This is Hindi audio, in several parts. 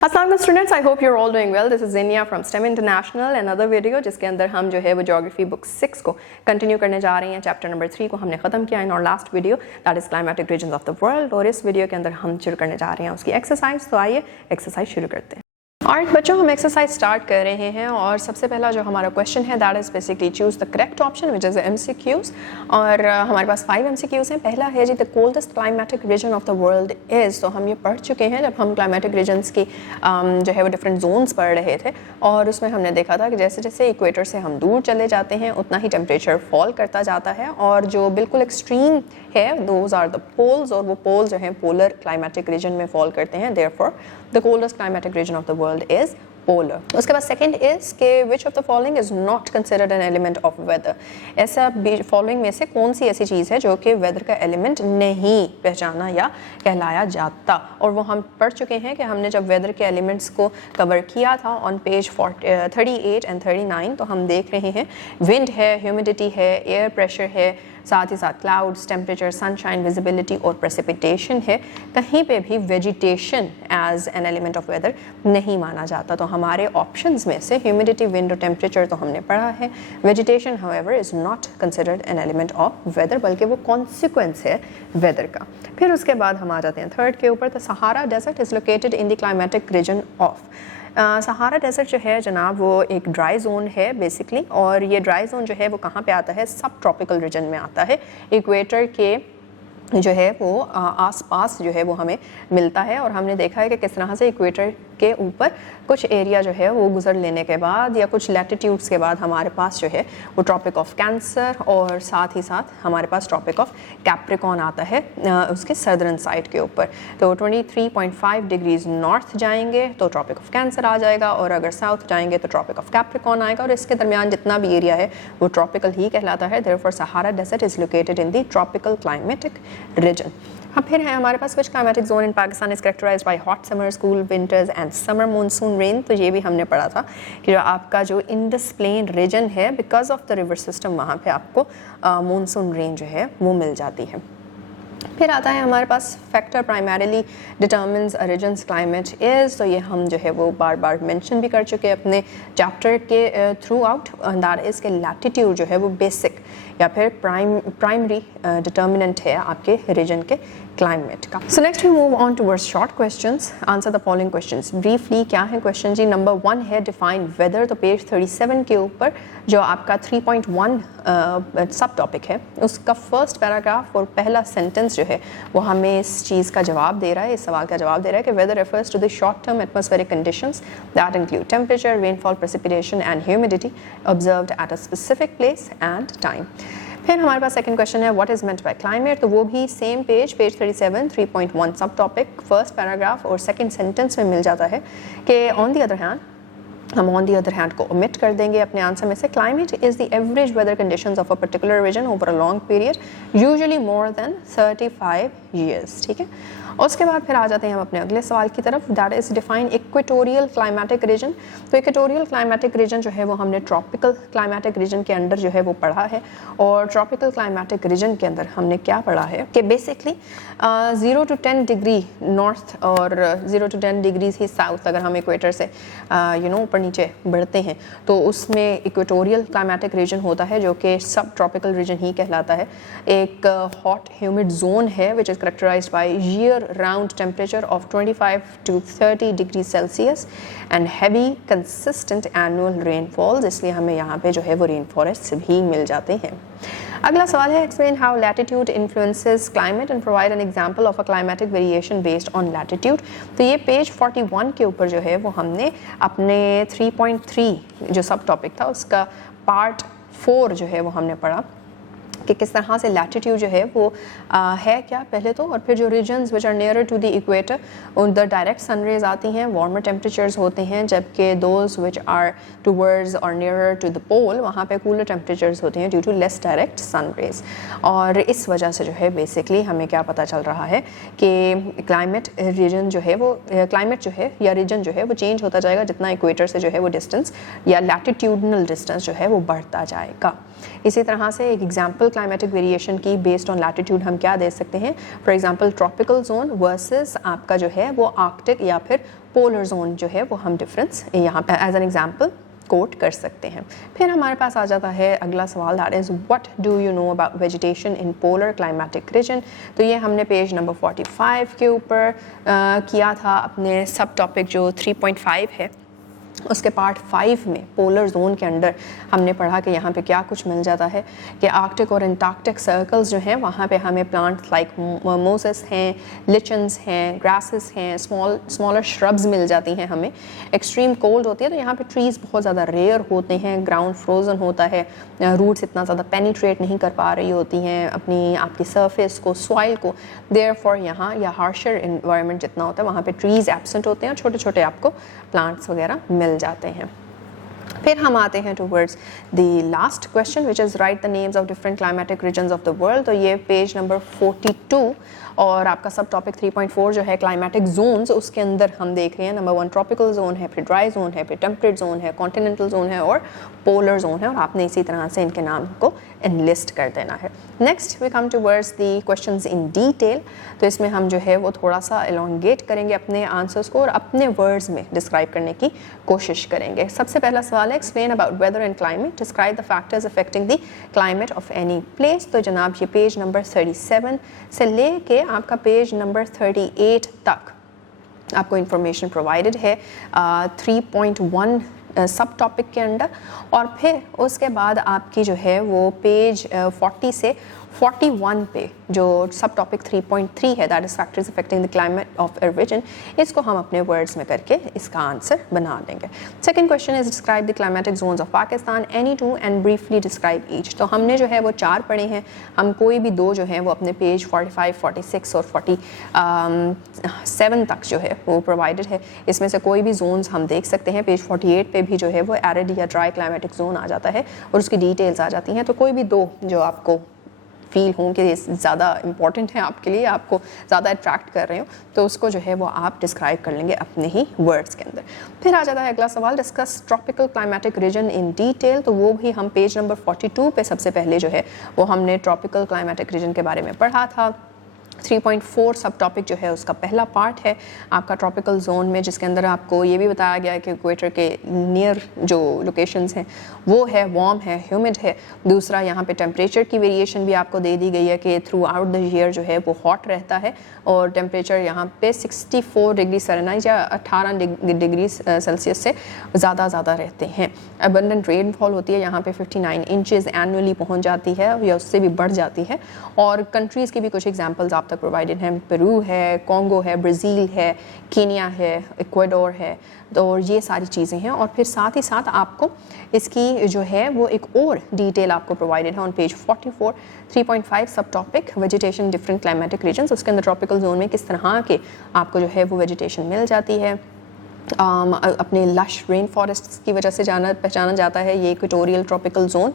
अस्सलाम students, I hope you are all doing well. This is Zenia from STEM International, another video जिसके अंदर हम जो है वो ज्योग्राफी बुक 6 को कंटिन्यू करने जा रहे हैं। चैप्टर नंबर 3 को हमने ख़त्म किया इन और last video, that is climatic regions of the world. और इस वीडियो के अंदर हम शुरू करने जा रहे हैं उसकी एक्सरसाइज। तो आइए एक्सरसाइज शुरू करते हैं। और बच्चों, हम एक्सरसाइज स्टार्ट कर रहे हैं और सबसे पहला जो हमारा क्वेश्चन है that is basically choose the correct option which is MCQs। और हमारे पास 5 MCQs हैं। पहला है जी the coldest climatic region of the world is. तो हम ये पढ़ चुके हैं जब हम क्लाइमेटिक रीजन्स की जो है वो डिफरेंट जोन्स पढ़ रहे थे, और उसमें हमने देखा था कि जैसे जैसे इक्वेटर से हम दूर चले जाते हैं उतना ही टेम्परेचर फॉल करता जाता है, और जो बिल्कुल एक्सट्रीम है दोज आर द पोल्स, और वो पोल जो हैं पोलर क्लाइमेटिक रीजन में फॉल करते हैं। Therefore the coldest climatic region of the world is polar. उसके बाद सेकंड इज के which of the following is not considered an element of weather. ऐसा फॉलोइंग में से कौन सी ऐसी चीज़ है जो कि वेदर का एलिमेंट नहीं पहचाना या कहलाया जाता। और वो हम पढ़ चुके हैं कि हमने जब वेदर के एलिमेंट्स को कवर किया था ऑन पेज 38 एंड 39, तो हम देख रहे हैं विंड है, ह्यूमिडिटी है, एयर प्रेशर है, साथ ही साथ क्लाउड्स, टेम्परेचर, सनशाइन, विजिबिलिटी और प्रेसिपिटेशन है। कहीं पे भी vegetation as an element of weather नहीं माना जाता। तो हमारे ऑप्शंस में से ह्यूमिडिटी, विंड और टेम्परेचर तो हमने पढ़ा है। Vegetation however is not considered an element of weather, बल्कि वो कॉन्सिक्वेंस है वेदर का। फिर उसके बाद हम आ जाते हैं थर्ड के ऊपर। The Sahara desert is located in the climatic region of. Sahara desert जो है जनाब वो एक ड्राई जोन है बेसिकली, और ये ड्राई जोन जो है वो कहाँ पे आता है, सब ट्रॉपिकल रीजन में आता है। इक्वेटर के जो है वो आसपास जो है वो हमें मिलता है, और हमने देखा है कि किस तरह से इक्वेटर के ऊपर कुछ एरिया जो है वो गुजर लेने के बाद या कुछ लैटिट्यूड्स के बाद हमारे पास जो है वो ट्रॉपिक ऑफ कैंसर और साथ ही साथ हमारे पास ट्रॉपिक ऑफ कैप्रिकॉन आता है उसके सदर्न साइड के ऊपर। तो 23.5 डिग्रीज नॉर्थ जाएंगे तो ट्रॉपिक ऑफ कैंसर आ जाएगा, और अगर साउथ जाएंगे तो ट्रॉपिक ऑफ कैप्रिकॉन आएगा, और इसके दरमियान जितना भी एरिया है वो ट्रॉपिकल ही कहलाता है। Therefore Sahara desert is located in the tropical climatic region. हाँ, फिर है हमारे पास which climatic zone in Pakistan is characterised by hot summers, cool winters and summer monsoon rain. तो ये भी हमने पढ़ा था कि जो आपका जो इंडस प्लेन रीजन है because of the river system वहाँ पे आपको मॉनसून रेन जो है वो मिल जाती है। फिर आता है हमारे पास factor primarily determines a region's climate is. तो ये हम जो है वो बार बार मेंशन भी कर चुके हैं अपने चैप्टर के थ्रू आउट, दैट इज़ के लैटिट्यूड जो है वो बेसिक या फिर प्राइमरी डिटर्मिनेंट है आपके रीजन के क्लाइमेट का। So next we move on towards short questions. Answer the following questions briefly. क्या है क्वेश्चन जी? नंबर 1 है डिफाइन वेदर। तो पेज 37 के ऊपर जो आपका 3.1 सब टॉपिक है उसका फर्स्ट पैराग्राफ और पहला सेंटेंस जो है वो हमें इस चीज़ का जवाब दे रहा है, इस सवाल का जवाब दे रहा है कि weather refers to the short term atmospheric conditions that include temperature, rainfall, precipitation and humidity observed at a specific place and time. फिर हमारे पास सेकंड क्वेश्चन है what is meant by climate. तो वो भी same page 37 3.1 sub topic first paragraph और सेकंड सेंटेंस में मिल जाता है कि ऑन द अदर हैंड, हम ऑन दी अदर हैंड को ओमिट कर देंगे अपने आंसर में से। Climate is the average weather conditions of a particular region over a long period usually more than 35 years. ठीक है, उसके बाद फिर आ जाते हैं हम अपने अगले सवाल की तरफ, that is define equatorial climatic reason. तो इक्वेटोरियल क्लाइमेटिक रीजन जो है वो हमने ट्रॉपिकल क्लाइमेटिक रीजन के अंदर जो है वो पढ़ा है, और ट्रॉपिकल क्लाइमेटिक रीजन के अंदर हमने क्या पढ़ा है कि बेसिकली 0 to 10 डिग्री नॉर्थ और 0 to 10 डिग्रीज ही साउथ अगर हम इक्वेटर से ऊपर नीचे बढ़ते हैं तो उसमें इक्वेटोरियल क्लाइमेटिक रीजन होता है जो कि सब ट्रॉपिकल रीजन ही कहलाता है। एक हॉट ह्यूमिड जोन है which is characterised by year round temperature of 25 to 30 degree Celsius and heavy consistent annual rainfalls, इसलिए हमें यहाँ पे जो है वो रेन फॉरेस्ट भी मिल जाते हैं। अगला सवाल है explain how latitude influences climate and provide an example of a climatic variation based on latitude. तो ये पेज 41 के ऊपर जो है वो हमने अपने 3.3 जो सब टॉपिक था उसका पार्ट 4 जो है वो हमने पढ़ा कि किस तरह से लैटिट्यूड जो है वो है क्या पहले तो, और फिर जो regions which are nearer to the equator उन द डायरेक्ट सन रेज आती हैं, वार्मर टेम्परेचर्स होते हैं, जबकि दोज विच आर टूवर्ड्स और नियरर टू द पोल वहाँ पे कूलर टेम्परेचर्स होते हैं due to less direct sun rays. और इस वजह से जो है बेसिकली हमें क्या पता चल रहा है कि क्लाइमेट रीजन जो है वो क्लाइमेट जो है या रीजन जो है वो चेंज होता जाएगा जितना इक्वेटर से जो है वो डिस्टेंस या लैटिट्यूडनल डिस्टेंस जो है वो बढ़ता जाएगा। इसी तरह से एक एग्जाम्पल क्लाइमेटिक वेरिएशन की बेस्ड ऑन लैटिट्यूड हम क्या दे सकते हैं, for example tropical zone versus आपका जो है वो आर्कटिक या फिर पोलर जोन जो है वो हम डिफरेंस यहाँ पे एज एन एग्जांपल कोट कर सकते हैं। फिर हमारे पास आ जाता है अगला सवाल, that is what do you know about vegetation in polar climatic reason. तो ये हमने पेज नंबर 45 के ऊपर किया था अपने सब टॉपिक जो 3.5 है उसके पार्ट 5 में पोलर जोन के अंडर हमने पढ़ा कि यहाँ पे क्या कुछ मिल जाता है कि आर्कटिक और एंटार्क्टिक सर्कल्स जो हैं वहाँ पे हमें प्लांट्स लाइक मोसेस हैं, लिचन्स हैं, ग्रासेस हैं, स्मॉलर श्रब्स मिल जाती हैं हमें। एक्सट्रीम कोल्ड होती है तो यहाँ पे ट्रीज़ बहुत ज़्यादा रेयर होते हैं, ग्राउंड फ्रोजन होता है, रूट्स इतना ज़्यादा पेनिट्रेट नहीं कर पा रही होती हैं अपनी आपकी सरफेस को, सॉइल को। देयरफॉर यहाँ या हार्शर इन्वायरमेंट जितना होता है वहाँ पे ट्रीज़ एब्सेंट होते हैं और छोटे छोटे आपको प्लांट्स वगैरह मिल जाते हैं। फिर हम आते हैं towards the last question which is write the names of different climatic regions of the world. तो ये पेज नंबर 42 और आपका सब टॉपिक 3.4 जो है क्लाइमेटिक जोन्स, उसके अंदर हम देख रहे हैं नंबर 1 ट्रॉपिकल जोन है, फिर ड्राई जोन है, फिर टेम्परेट जोन है, कॉन्टिनेंटल जोन है और पोलर जोन है, और आपने इसी तरह से इनके नाम को एनलिस्ट कर देना है। Next we come towards the questions in detail. तो इसमें हम जो है वो थोड़ा सा एलोंगेट करेंगे अपने आंसर्स को और अपने वर्ड्स में डिस्क्राइब करने की कोशिश करेंगे। सबसे पहला सवाल है explain about whether and climate, describe the factors affecting the climate of any place. तो जनाब ये पेज नंबर 37 से लेके आपका पेज नंबर 38 तक आपको इंफॉर्मेशन प्रोवाइडेड है 3.1 सब टॉपिक के अंडर, और फिर उसके बाद आपकी जो है वो पेज 40 से 41 पे जो सब टॉपिक 3.3 है that is factors affecting the climate of a region, इसको हम अपने वर्ड्स में करके इसका आंसर बना देंगे। Second question is describe the climatic zones of Pakistan, any two and briefly describe each. तो हमने जो है वो 4 पढ़े हैं, हम कोई भी 2 जो हैं वो अपने पेज 45, 46 और 47 तक जो है वो प्रोवाइडेड है। इसमें से कोई भी जोन्स हम देख सकते हैं। पेज 48 पे भी जो है वो एरिड या ड्राई क्लाइमेटिक जोन आ जाता है और उसकी डिटेल्स आ जाती हैं। तो कोई भी 2 जो आपको फील हों कि ज़्यादा इंपॉर्टेंट है आपके लिए, आपको ज़्यादा अट्रैक्ट कर रहे हो, तो उसको जो है वो आप डिस्क्राइब कर लेंगे अपने ही वर्ड्स के अंदर। फिर आ जाता है अगला सवाल, डिस्कस ट्रॉपिकल क्लाइमेटिक रीजन इन डिटेल। तो वो भी हम पेज नंबर 42 पे सबसे पहले जो है वो हमने ट्रॉपिकल क्लाइमेटिक रीजन के बारे में पढ़ा था। 3.4 सब टॉपिक जो है उसका पहला पार्ट है आपका ट्रॉपिकल जोन में, जिसके अंदर आपको ये भी बताया गया है कि इक्वेटर के नियर जो लोकेशंस हैं वो है वार्म है, ह्यूमिड है। दूसरा यहाँ पे टेम्परेचर की वेरिएशन भी आपको दे दी गई है कि थ्रू आउट द ईयर जो है वो हॉट रहता है और टेम्परेचर यहाँ पे 64 डिग्री फ़ारेनहाइट या 18 डिग्री सेल्सियस से ज़्यादा रहते हैं। अबंडेंट रेनफॉल होती है यहाँ पे 59 इंचेस एनुअली पहुँच जाती है या उससे भी बढ़ जाती है। और कंट्रीज़ की भी कुछ एग्जाम्पल्स आप तक प्रोवाइडेड हैं, पेरू है, कॉन्गो है, ब्राज़ील है, कीनिया है, इक्वाडोर है, तो ये सारी चीज़ें हैं। और फिर साथ ही साथ आपको इसकी जो है वो एक और डिटेल आपको प्रोवाइडेड है on page 44 3.5 sub topic vegetation different climatic regions. उसके अंदर ट्रॉपिकल जोन में किस तरह के आपको जो है वो वेजिटेशन मिल जाती है। अपने लश रेन फॉरेस्ट की वजह से पहचाना जाता है ये equatorial tropical zone.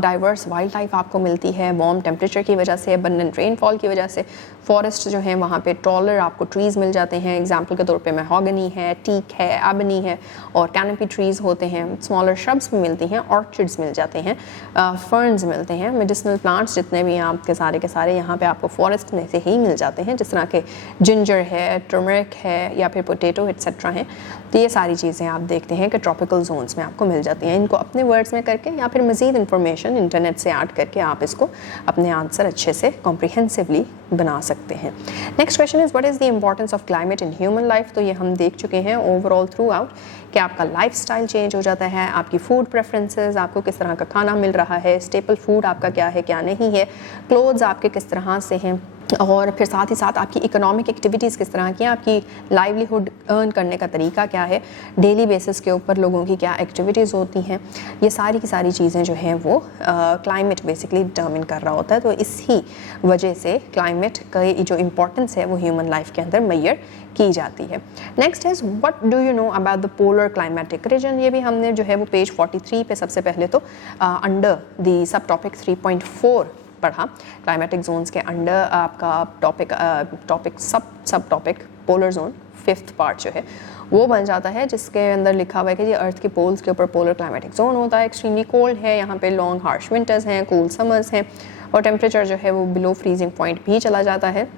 Diverse wild life आपको मिलती है वार्म टेम्परेचर की वजह से, अबंडेंट रेनफॉल की वजह से। फॉरेस्ट जो हैं वहाँ पे टॉलर आपको ट्रीज़ मिल जाते हैं, एग्जांपल के तौर पे मेहॉगनी है, टीक है, एबनी है और कैनोपी ट्रीज़ होते हैं। स्मॉलर श्रब्स भी मिलती हैं, ऑर्चिड्स मिल जाते हैं, फर्न्स मिलते हैं, मेडिसिनल प्लांट्स जितने भी आपके सारे के सारे यहाँ पे आपको फॉरेस्ट में से ही मिल जाते हैं, जिस तरह के जिंजर है, टर्मरिक है या फिर पोटैटो एट्सेट्रा हैं। तो ये सारी चीज़ें आप देखते हैं कि ट्रॉपिकल जोन्स में आपको मिल जाती हैं। इनको अपने वर्ड्स में करके या फिर मज़ीद इन्फॉर्मेशन इंटरनेट से ऐड करके आप इसको अपने आंसर अच्छे से कॉम्प्रिहेंसिवली बना सकते हैं। Next question is what is the importance of climate in human life. तो ये हम देख चुके हैं ओवरऑल थ्रू आउट कि आपका लाइफस्टाइल चेंज हो जाता है, आपकी फूड प्रेफरेंसेस, आपको किस तरह का खाना मिल रहा है, स्टेपल फूड आपका क्या है क्या नहीं है, क्लोथ्स आपके किस तरह से हैं, और फिर साथ ही साथ आपकी इकोनॉमिक एक्टिविटीज़ किस तरह की हैं, आपकी लाइवलीहुड अर्न करने का तरीका क्या है, डेली बेसिस के ऊपर लोगों की क्या एक्टिविटीज़ होती हैं। ये सारी की सारी चीज़ें जो हैं वो क्लाइमेट बेसिकली डिटर्मिन कर रहा होता है। तो इसी वजह से क्लाइमेट की जो इम्पोर्टेंस है वो ह्यूमन लाइफ के अंदर मेजर की जाती है। Next is what do you know about the polar climatic reason. ये भी हमने जो है वो पेज 43 पे सबसे पहले तो अंडर द सब टॉपिक 3.4 पढ़ा। क्लाइमेटिक जोन्स के अंडर आपका टॉपिक सब topic polar zone 5th part जो है वो बन जाता है जिसके अंदर लिखा हुआ है कि जी अर्थ के पोल्स के ऊपर पोलर क्लाइमेटिक जोन होता है, एक्सट्रीमली कोल्ड है, यहाँ पे लॉन्ग हार्श विंटर्स हैं, कूल समर्स हैं, और टेम्परेचर जो है वो बिलो फ्रीजिंग पॉइंट भी चला जाता है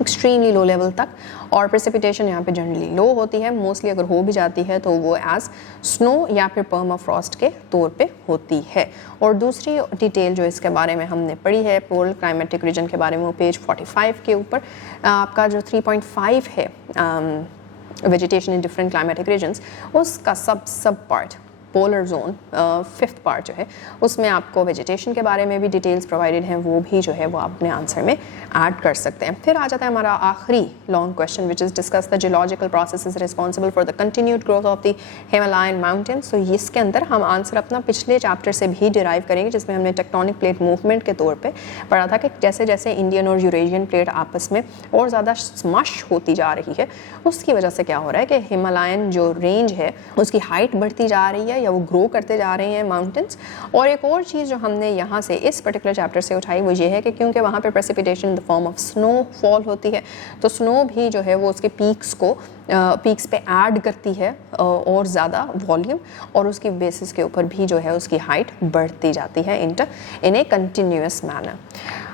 एक्सट्रीमली लो लेवल तक, और प्रेसिपिटेशन यहाँ पे जनरली लो होती है, मोस्टली अगर हो भी जाती है तो वो एज स्नो या फिर परमाफ्रॉस्ट के तौर पे होती है। और दूसरी डिटेल जो इसके बारे में हमने पढ़ी है पोलर क्लाइमेटिक रीजन के बारे में, वो पेज 45 के ऊपर आपका जो 3.5 है vegetation in different climatic regions, उसका sub part polar zone 5th part जो है उसमें आपको वेजिटेशन के बारे में भी डिटेल्स प्रोवाइडेड हैं, वो भी जो है वो आप अपने आंसर में ऐड कर सकते हैं। फिर आ जाता है हमारा आखिरी long question which is discuss the geological processes responsible for the continued growth of the Himalayan mountains. तो इसके अंदर हम आंसर अपना पिछले चैप्टर से भी डिराइव करेंगे, जिसमें हमने टेक्टोनिक प्लेट मूवमेंट के तौर पर पढ़ा था कि जैसे जैसे इंडियन और यूरेशियन प्लेट आपस में और ज़्यादा स्मश होती जा रही है, उसकी वजह से क्या हो रहा है कि हिमालयन जो रेंज है उसकी हाइट बढ़ती जा रही है या वो ग्रो करते जा रहे हैं माउंटेन्स। और एक और चीज़ जो हमने यहाँ से इस पर्टिकुलर चैप्टर से उठाई वो ये है कि क्योंकि वहाँ पे precipitation in the form of snow fall होती है, तो स्नो भी जो है वो उसके पीक्स पे ऐड करती है और ज़्यादा वॉल्यूम, और उसकी बेसिस के ऊपर भी जो है उसकी हाइट बढ़ती जाती है इन ए कंटिन्यूअस मैनर।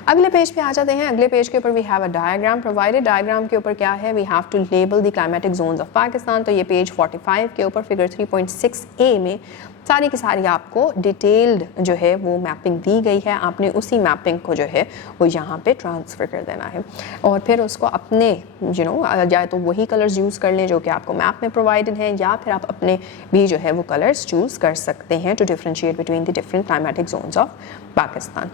अगले पेज पे आ जाते हैं। अगले पेज के ऊपर we have a diagram provided. Diagram के ऊपर क्या है, we have to label the climatic zones of Pakistan. तो ये पेज 45 के ऊपर फिगर 3.6a में सारी की सारी आपको डिटेल्ड जो है वो मैपिंग दी गई है। आपने उसी मैपिंग को जो है वो यहाँ पे ट्रांसफ़र कर देना है, और फिर उसको अपने या तो वही कलर्स यूज़ कर लें जो कि आपको मैप में प्रोवाइडेड हैं, या फिर आप अपने भी जो है वो कलर्स चूज़ कर सकते हैं to differentiate between the different climatic zones of Pakistan.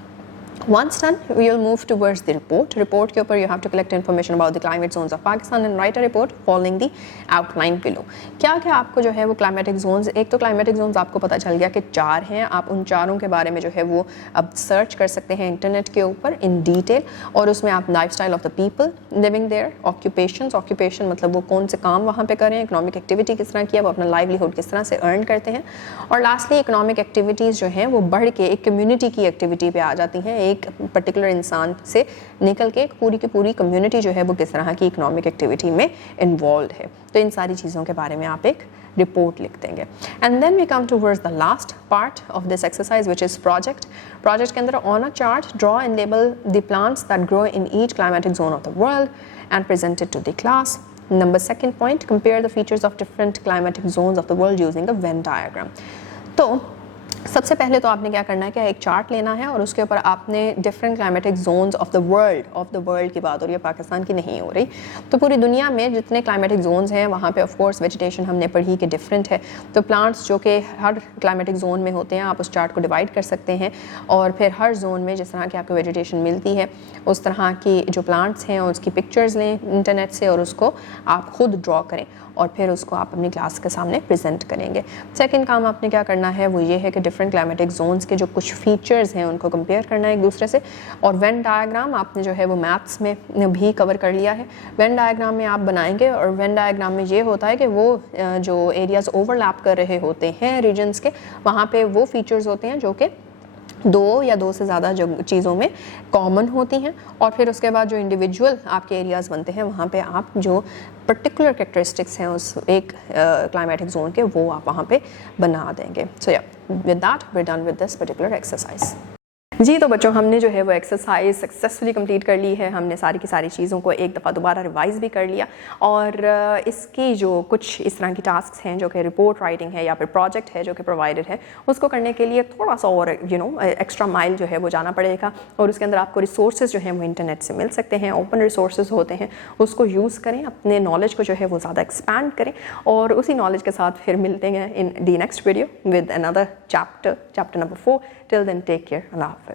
Once done, we will move towards the report. Report के ऊपर you have to collect information about the climate zones of Pakistan and write a report following the outline below. क्या क्या आपको जो है वो climatic zones, एक तो climatic zones आपको पता चल गया कि 4 हैं, आप उन चारों के बारे में जो है वो अब सर्च कर सकते हैं इंटरनेट के ऊपर इन डिटेल, और उसमें आप lifestyle of the people living there, occupation मतलब वो कौन से काम वहाँ पे करें, इकोनॉमिक एक्टिविटी किस तरह की है, वो अपना लाइवलीहुड किस तरह से अर्न करते हैं, और लास्टली इकोनॉमिक एक्टिविटीज़ जो हैं वो बढ़ के एक कम्युनिटी की एक्टिविटी पे आ जाती हैं। एक पर्टिकुलर इंसान से निकल के एक पूरी की पूरी कम्युनिटी जो है वो किस तरह की इकोनॉमिक एक्टिविटी में इन्वॉल्व है। तो इन सारी चीज़ों के बारे में आप एक रिपोर्ट लिख देंगे। And then we come towards the last part of this exercise which is project के अंदर on a chart draw and label the plants that grow in each climatic zone of the world and present it to the class. Number 2 point, compare the features of different climatic zones of the world using a Venn diagram. तो सबसे पहले तो आपने क्या करना है कि एक चार्ट लेना है और उसके ऊपर आपने different climatic zones of the world की बात हो रही है, पाकिस्तान की नहीं हो रही। तो पूरी दुनिया में जितने क्लाइमेटिक जोन्स हैं वहाँ पे ऑफ कोर्स वेजिटेशन हमने पढ़ी कि डिफरेंट है। तो प्लांट्स जो कि हर क्लाइमेटिक जोन में होते हैं, आप उस चार्ट को डिवाइड कर सकते हैं, और फिर हर जोन में जिस तरह की आपको वेजिटेशन मिलती है उस तरह की जो प्लांट्स हैं उसकी पिक्चर्स लें इंटरनेट से और उसको आप खुद ड्रॉ करें, और फिर उसको आप अपनी क्लास के सामने प्रेजेंट करेंगे। सेकंड काम आपने क्या करना है वो ये है कि डिफरेंट क्लाइमेटिक जोन्स के जो कुछ फीचर्स हैं उनको कंपेयर करना है एक दूसरे से। और वेन डायग्राम आपने जो है वो मैथ्स में भी कवर कर लिया है। वेन डायग्राम में आप बनाएंगे, और वेन डायग्राम में ये होता है कि वो जो एरियाज ओवरलैप कर रहे होते हैं रीजन्स के, वहाँ पे वो फीचर्स होते हैं जो कि 2 या 2 से ज़्यादा चीज़ों में कॉमन होती हैं, और फिर उसके बाद जो इंडिविजुअल आपके एरियाज़ बनते हैं वहाँ पे आप जो पर्टिकुलर कैरेक्टरिस्टिक्स हैं उस एक क्लाइमेटिक जोन के वो आप वहाँ पे बना देंगे। So yeah with that we done with this particular exercise. जी तो बच्चों हमने जो है वो एक्सरसाइज सक्सेसफुली कंप्लीट कर ली है। हमने सारी की सारी चीज़ों को एक दफ़ा दोबारा रिवाइज़ भी कर लिया, और इसकी जो कुछ इस तरह की टास्क हैं जो कि रिपोर्ट राइटिंग है या फिर प्रोजेक्ट है जो कि प्रोवाइडेड है, उसको करने के लिए थोड़ा सा और एक्स्ट्रा माइल जो है वो जाना पड़ेगा, और उसके अंदर आपको रिसोर्सेज जो हैं वो इंटरनेट से मिल सकते हैं, ओपन रिसोर्सेज होते हैं, उसको यूज़ करें, अपने नॉलेज को जो है वो ज़्यादा एक्सपैंड करें, और उसी नॉलेज के साथ फिर मिलते हैं in the next video with another chapter number 4। Till then take care, अल्लाह हाफ़िज़।